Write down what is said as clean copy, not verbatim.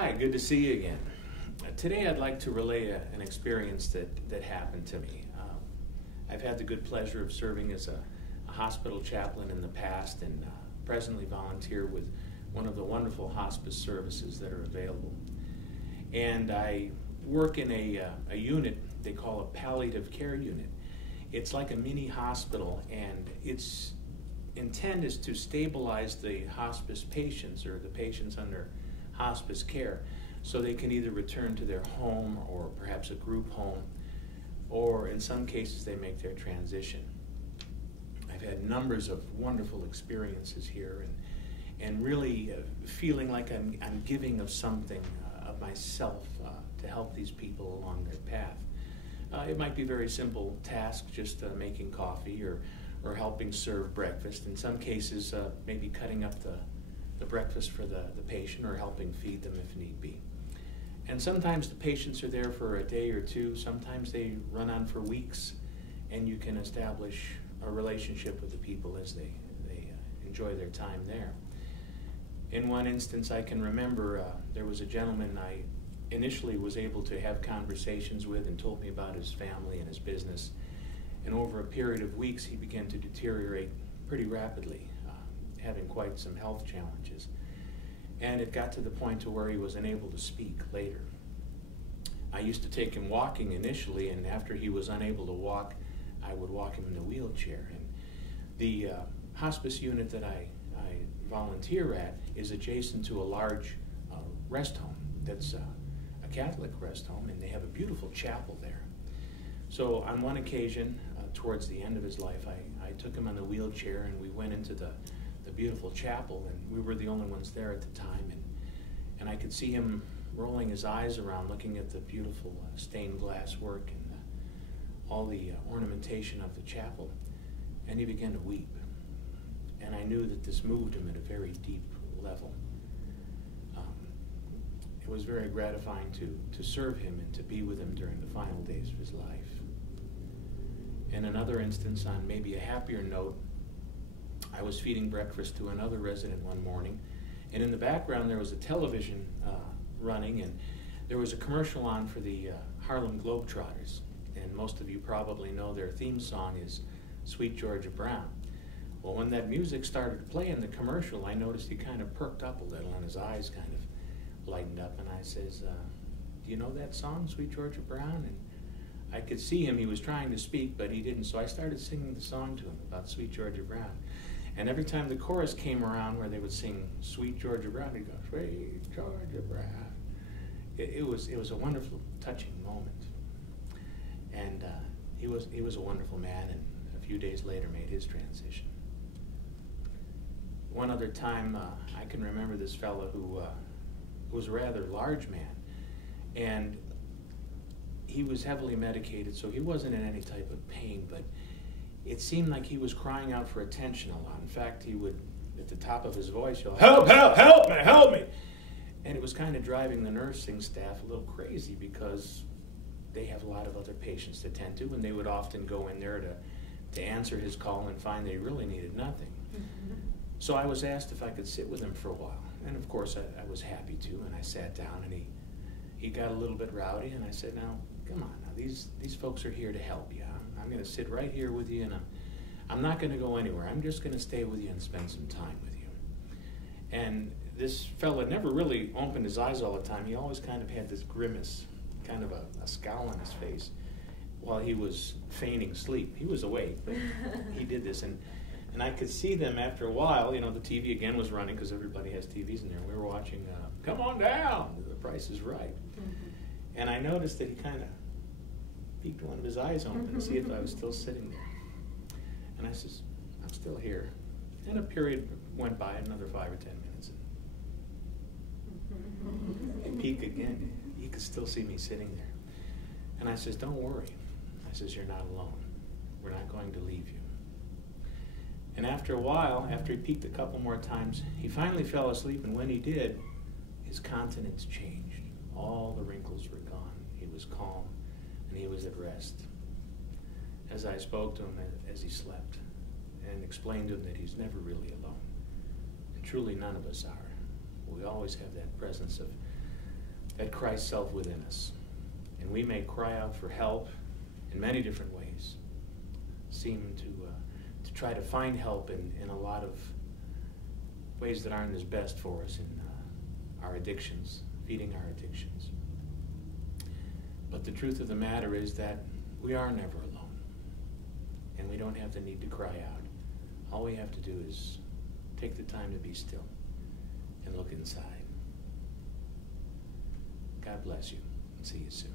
Hi, good to see you again. Today I'd like to relay an experience that happened to me. I've had the good pleasure of serving as a hospital chaplain in the past and presently volunteer with one of the wonderful hospice services that are available. And I work in a unit they call a palliative care unit. It's like a mini hospital, and its intent is to stabilize the hospice patients or the patients under hospice care so they can either return to their home or perhaps a group home, or in some cases they make their transition. I've had numbers of wonderful experiences here and really feeling like I'm giving of something of myself to help these people along their path. It might be very simple tasks, just making coffee or helping serve breakfast. In some cases, maybe cutting up the breakfast for the patient or helping feed them if need be. And sometimes the patients are there for a day or two. Sometimes they run on for weeks, and you can establish a relationship with the people as they enjoy their time there. In one instance, I can remember there was a gentleman I initially was able to have conversations with and told me about his family and his business. And over a period of weeks, he began to deteriorate pretty rapidly, having quite some health challenges. And it got to the point to where he was unable to speak later. I used to take him walking initially, and after he was unable to walk, I would walk him in a wheelchair. And the hospice unit that I volunteer at is adjacent to a large rest home that's a Catholic rest home, and they have a beautiful chapel there. So on one occasion, towards the end of his life, I took him on the wheelchair and we went into the beautiful chapel, and we were the only ones there at the time, and I could see him rolling his eyes around looking at the beautiful stained glass work and all the ornamentation of the chapel, and he began to weep. And I knew that this moved him at a very deep level. It was very gratifying to serve him and to be with him during the final days of his life. In another instance, on maybe a happier note, I was feeding breakfast to another resident one morning, and in the background there was a television running, and there was a commercial on for the Harlem Globetrotters, and most of you probably know their theme song is Sweet Georgia Brown. Well, when that music started to play in the commercial, I noticed he kind of perked up a little and his eyes kind of lightened up, and I says, do you know that song, Sweet Georgia Brown? And I could see him, he was trying to speak, but he didn't, so I started singing the song to him about Sweet Georgia Brown. And every time the chorus came around where they would sing Sweet Georgia Brown, he'd go, Sweet Georgia Brown. It was a wonderful, touching moment. And he was a wonderful man, and a few days later made his transition. One other time, I can remember this fellow who was a rather large man, and he was heavily medicated, so he wasn't in any type of pain, but it seemed like he was crying out for attention a lot. In fact, he would, at the top of his voice, yell, help, help, help me, help me. And it was kind of driving the nursing staff a little crazy because they have a lot of other patients to tend to, and they would often go in there to answer his call and find they really needed nothing. So I was asked if I could sit with him for a while. And of course I was happy to, and I sat down, and he got a little bit rowdy, and I said, now, come on, now these folks are here to help you. I'm going to sit right here with you, and I'm not going to go anywhere. I'm just going to stay with you and spend some time with you. And this fella never really opened his eyes all the time. He always kind of had this grimace, kind of a scowl on his face while he was feigning sleep. He was awake, but he did this, and I could see them after a while. You know, the TV again was running because everybody has TVs in there. We were watching Come On Down, The Price is Right. And I noticed that he kind of peeked one of his eyes open to see if I was still sitting there. And I says, I'm still here. And a period went by, another 5 or 10 minutes. And he peeked again. He could still see me sitting there. And I says, don't worry. I says, you're not alone. We're not going to leave you. And after a while, after he peeked a couple more times, he finally fell asleep, and when he did, his countenance changed. All the wrinkles were gone. He was calm, and he was at rest. As I spoke to him as he slept, and explained to him that he's never really alone. And truly none of us are. We always have that presence of that Christ self within us. And we may cry out for help in many different ways, seem to try to find help in a lot of ways that aren't as best for us in our addictions, feeding our addictions. But the truth of the matter is that we are never alone, and we don't have the need to cry out. All we have to do is take the time to be still and look inside. God bless you, and see you soon.